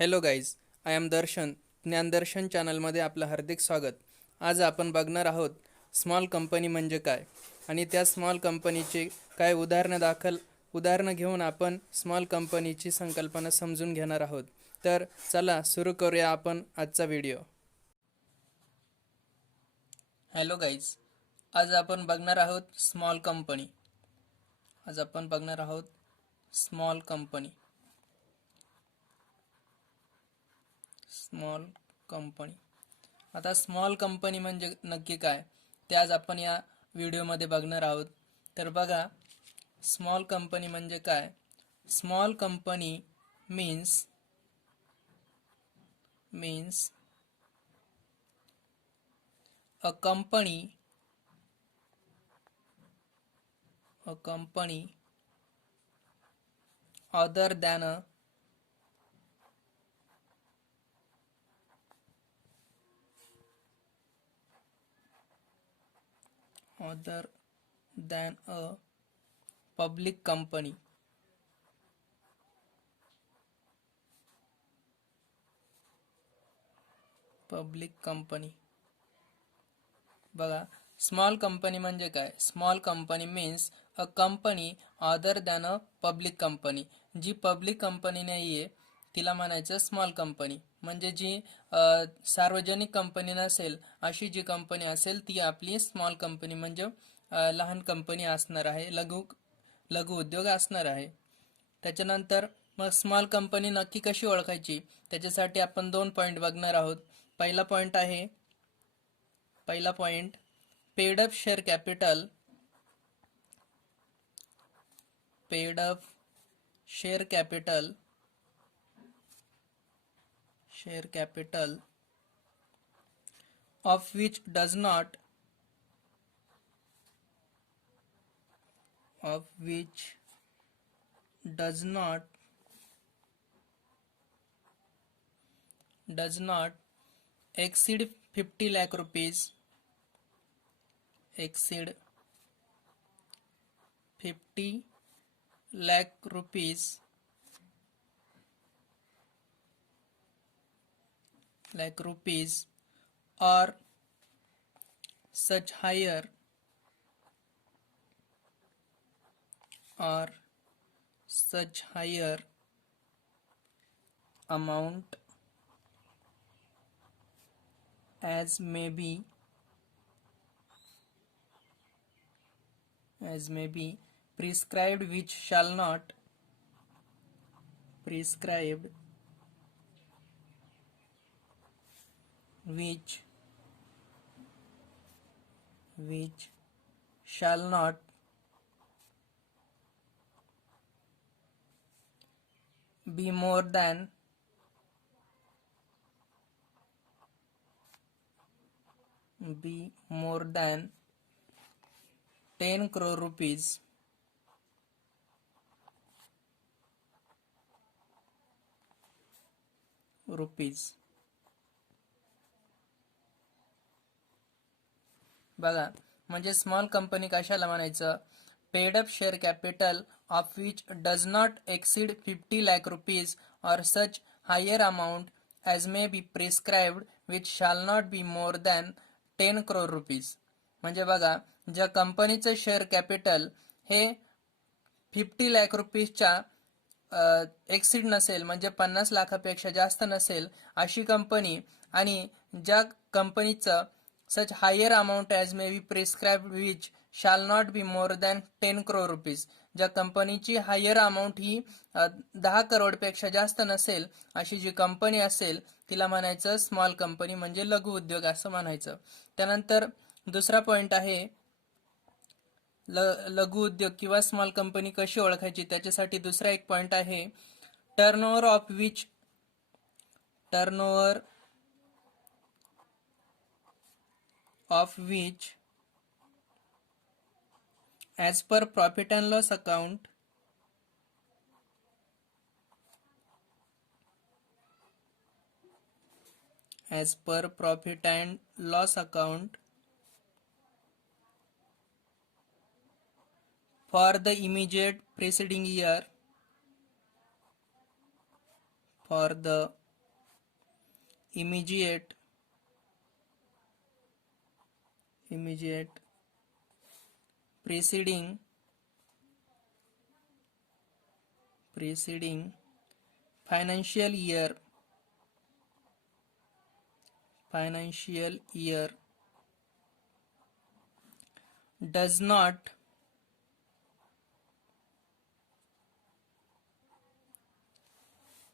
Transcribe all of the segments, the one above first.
Hello guys, I am दर्शन. ज्ञानदर्शन चॅनलमध्ये आपलं हार्दिक स्वागत. आज आपण बघणार आहोत स्मॉल कंपनी म्हणजे काय आणि त्या स्मॉल कंपनीचे काय उदाहरणं घेऊन आपण स्मॉल कंपनीची संकल्पना समजून घेणार आहोत. तर चला सुरू करूया आपण आजचा व्हिडिओ. हॅलो गाईज, आज आपण बघणार आहोत स्मॉल कंपनी. Small company. आता स्मॉल कंपनी म्हणजे नक्की काय ते आज आपण या व्हिडिओमध्ये बघणार आहोत. तर बघा, स्मॉल कंपनी म्हणजे काय. Small company means a company other than a public company. बघा, स्मॉल कंपनी म्हणजे काय. Small company means a company other than a public company. जी पब्लिक कंपनी नाही आहे तिला म्हणायचं स्मॉल कंपनी. म्हणजे जी सार्वजनिक कंपनी नसेल अशी जी कंपनी असेल ती आपली स्मॉल कंपनी म्हणजे लहान कंपनी असणार आहे, लघु उद्योग असणार आहे. त्याच्यानंतर मग स्मॉल कंपनी नक्की कशी ओळखायची त्याच्यासाठी आपण 2 पॉईंट बघणार आहोत. पहिला point paid up share capital. Share capital of which does not exceed 50 lakh rupees. exceed 50 lakh rupees or such higher amount as may be prescribed which shall not be more than 10 crore rupees. बघा, म्हणजे small company कशाला म्हणायचं. Paid up share capital of which does not exceed 50 lakh rupees or such higher amount as may be prescribed which shall not be more than 10 crore rupees. म्हणजे बघा, ज्या कंपनीचं share capital हे 50 लाख रुपीजच्या एक्सीड नसेल म्हणजे 50 लाखापेक्षा जास्त नसेल अशी कंपनी, आणि ज्या कंपनीचं such higher amount as may be prescribed which shall not be more than 10 crore rupees. ज्या कंपनीची हायर अमाऊंट ही 10 करोडपेक्षा जास्त नसेल अशी जी कंपनी असेल तिला म्हणायचं स्मॉल कंपनी म्हणजे लघु उद्योग असं म्हणायचं. त्यानंतर दुसरा पॉइंट आहे लघु उद्योग किंवा स्मॉल कंपनी कशी ओळखायची त्याच्यासाठी दुसरा एक पॉइंट आहे turnover of which as per profit and loss account for the immediate preceding year immediate preceding financial year does not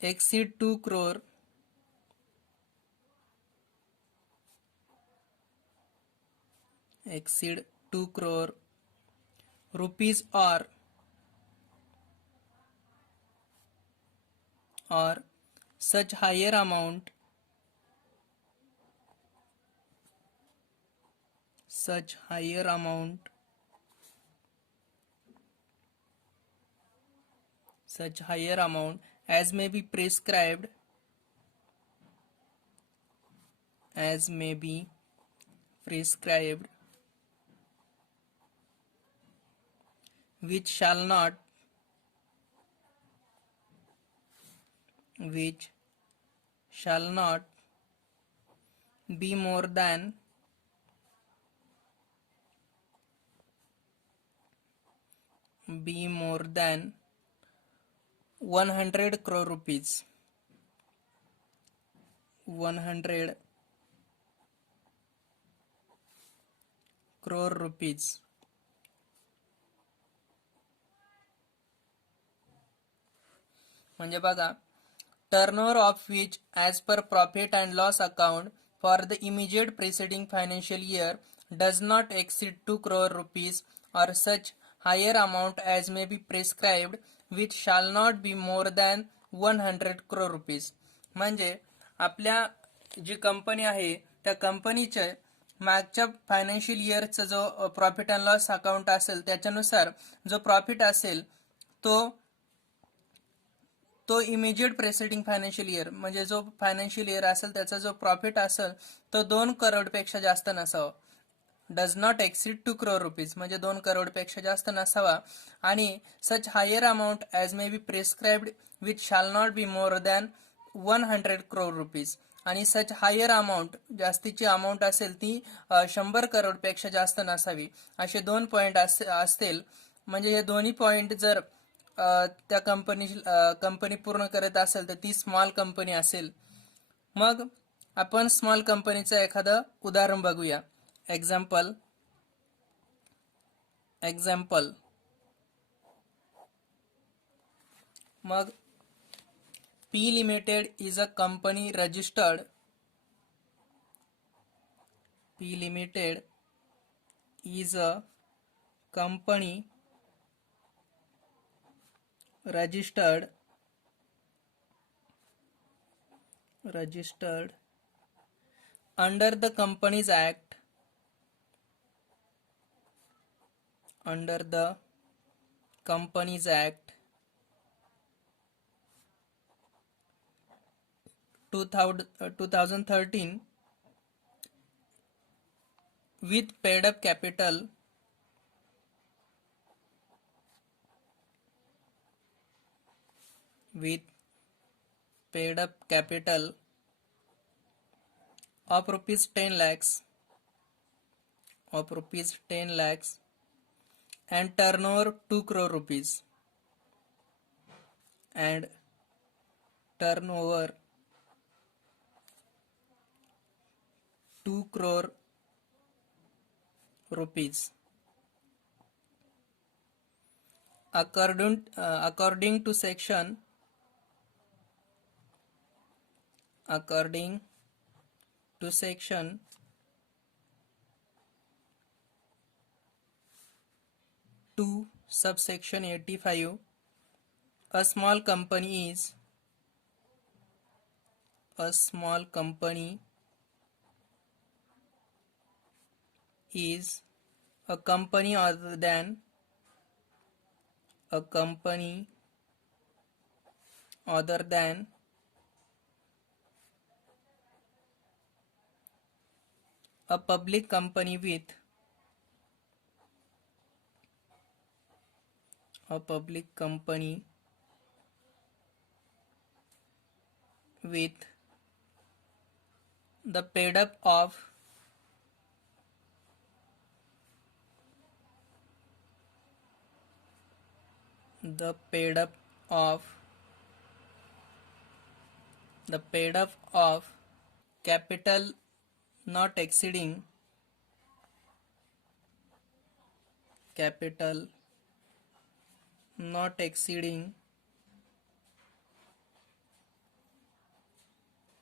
exceed 2 crore rupees or such higher amount as may be prescribed which shall not be more than 100 crore rupees. 100 crore rupees. म्हणजे बघा, turnover of which as per profit and loss account for the immediate preceding financial year does not exceed 2 crore rupees or such higher amount as may be prescribed which shall not be more than 100 crore rupees. म्हणजे आपल्या जी company आहे त्या कंपनीचे मागच्या फायनान्शियल इयरचा जो profit and loss account असेल त्याच्यानुसार जो प्रॉफिट असेल तो इमिजिएट प्रेसिडिंग फायनान्शियल इयर म्हणजे जो फायनान्शियल इयर असेल त्याचा जो प्रॉफिट असेल तो 2 करोडपेक्षा जास्त नसावा. Does not exceed 2 crore rupees म्हणजे 2 करोडपेक्षा जास्त नसावा. आणि such higher amount as may be prescribed which shall not be more than 100 crore rupees. आणि सच हायर अमाऊंट जास्तीची अमाऊंट असेल ती 100 करोडपेक्षा जास्त नसावी. असे 2 पॉईंट असतील. म्हणजे हे दोन्ही पॉईंट जर त्या कंपनी पूर्ण करत असेल तर ती स्मॉल कंपनी असेल. मग आपण स्मॉल कंपनीचं एखादं उदाहरण बघूया. एक्झाम्पल मग P Limited is a company registered. P Limited is a company registered under the Companies Act 2013 with paid up capital of rupees 10 lakhs and turnover 2 crore rupees according to section 2 subsection 85. A small company is a company other than a public company with the paid up of the paid up of the paid up of capital not exceeding capital not exceeding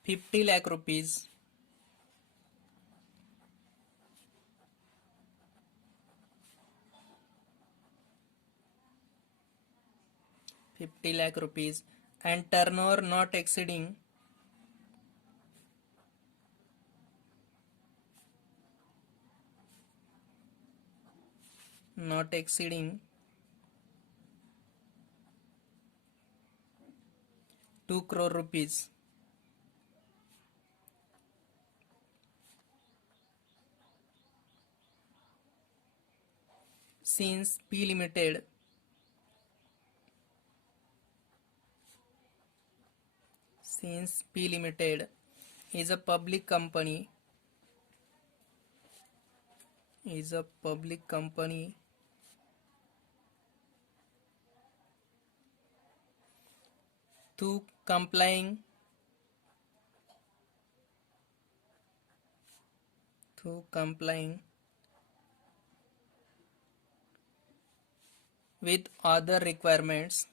50 lakh rupees and turnover not exceeding 2 crore rupees. Since P Limited is a public company to complying with other requirements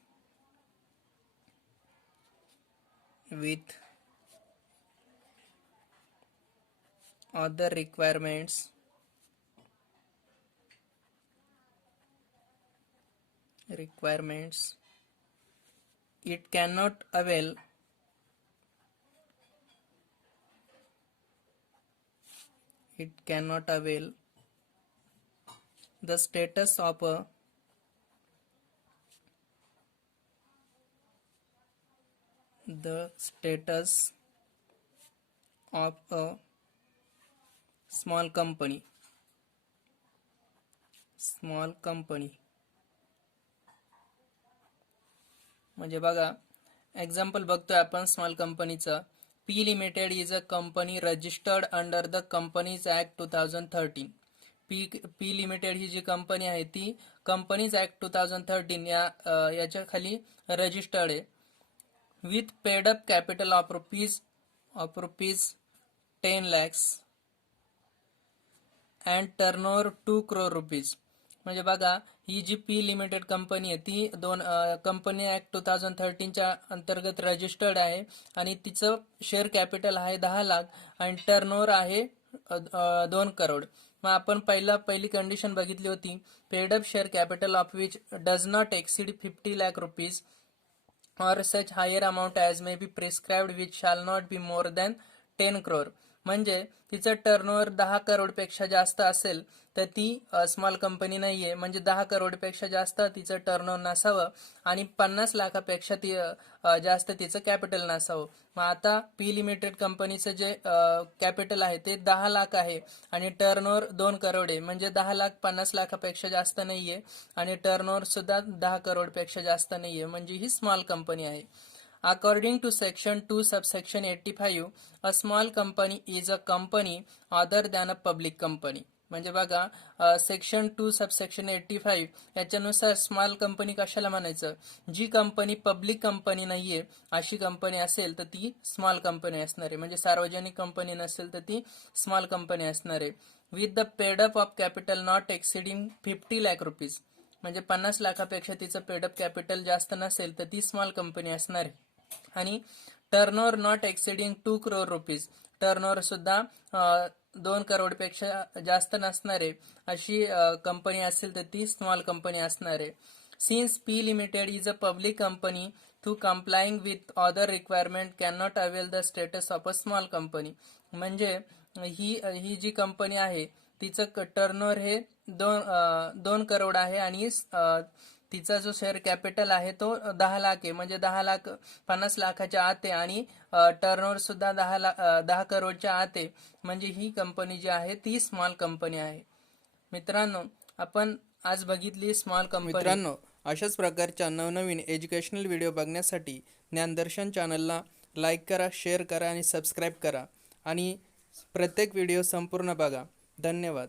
it cannot avail the status of a small company. म्हणजे बघा एक्झाम्पल बघतोय आपण small कंपनीचं. P limited is a company registered under the companies act 2013. P limited ही जी company आहे ती companies act 2013 याच्या खाली रजिस्टर्ड आहे. With paid up capital of rupees 10 lakhs and turnover 2 crore rupees. म्हणजे बघा ही जी पी लिमिटेड कंपनी आहे ती कंपनी ऍक्ट 2013च्या अंतर्गत रजिस्टर्ड आहे आणि तिचं शेअर कॅपिटल आहे 10 लाख आणि टर्नओव्हर आहे 2 करोड. मग आपण पहिली कंडिशन बघितली होती, paid up share capital of which does not exceed 50 lakh rupees or such higher amount as may be prescribed which shall not be more than 10 crore. म्हणजे तिचं टर्नओव्हर 10 करोड पेक्षा जास्त असेल तर ती स्मॉल कंपनी नाहीये. म्हणजे 10 करोड पेक्षा जास्त तिचं टर्नओव्हर नसावं आणि 50 लाखापेक्षा ती जास्त तिचं कॅपिटल नसावं. मग आता पी लिमिटेड कंपनीचं जे कॅपिटल आहे ते 10 लाख आहे आणि टर्नओव्हर 2 करोड आहे. म्हणजे 10 लाख 50 लाखापेक्षा जास्त नाहीये आणि टर्नओव्हर सुद्धा 10 करोड पेक्षा जास्त नाहीये. म्हणजे ही स्मॉल कंपनी आहे. According to section 2 subsection 85, a small company is a company other than a public company. म्हणजे बघा सेक्शन 2 सबसेक्शन 85 याच्यानुसार स्मॉल कंपनी कशाला म्हणायचं, जी कंपनी पब्लिक कंपनी नाहीये अशी कंपनी असेल तर ती स्मॉल कंपनी असणार आहे. म्हणजे सार्वजनिक कंपनी नसेल तर ती स्मॉल कंपनी असणार आहे. With the paid up of capital not exceeding 50 lakh rupees. म्हणजे 50 लाखापेक्षा तिचं पेडअप कॅपिटल जास्त नसेल तर ती स्मॉल कंपनी असणार आहे. आणि turnover not exceeding 2 crore rupees. Turnover सुद्धा 2 करोड पेक्षा जास्त नसणारे अशी कंपनी असेल तर ती स्मॉल कंपनी असणार आहे. Since P limited is a public company through complying with other requirement can not avail the status of a small company. म्हणजे ही जी कंपनी आहे तिचं टर्नओव्हर हे 2 करोड आहे आणि तिचा जो शेअर कॅपिटल आहे तो 10 लाख आहे. म्हणजे 50 लाखाच्या आत आहे आणि टर्नओव्हर सुद्धा 10 करोडच्या आत आहे. म्हणजे ही कंपनी जी आहे ती स्मॉल कंपनी आहे. मित्रांनो, आपण आज बघितली स्मॉल कंपनी. मित्रांनो, अशाच प्रकारच्या नवनवीन एज्युकेशनल व्हिडिओ बघण्यासाठी ज्ञानदर्शन चॅनलला लाईक करा, शेअर करा आणि सबस्क्राईब करा आणि प्रत्येक व्हिडिओ संपूर्ण बघा. धन्यवाद.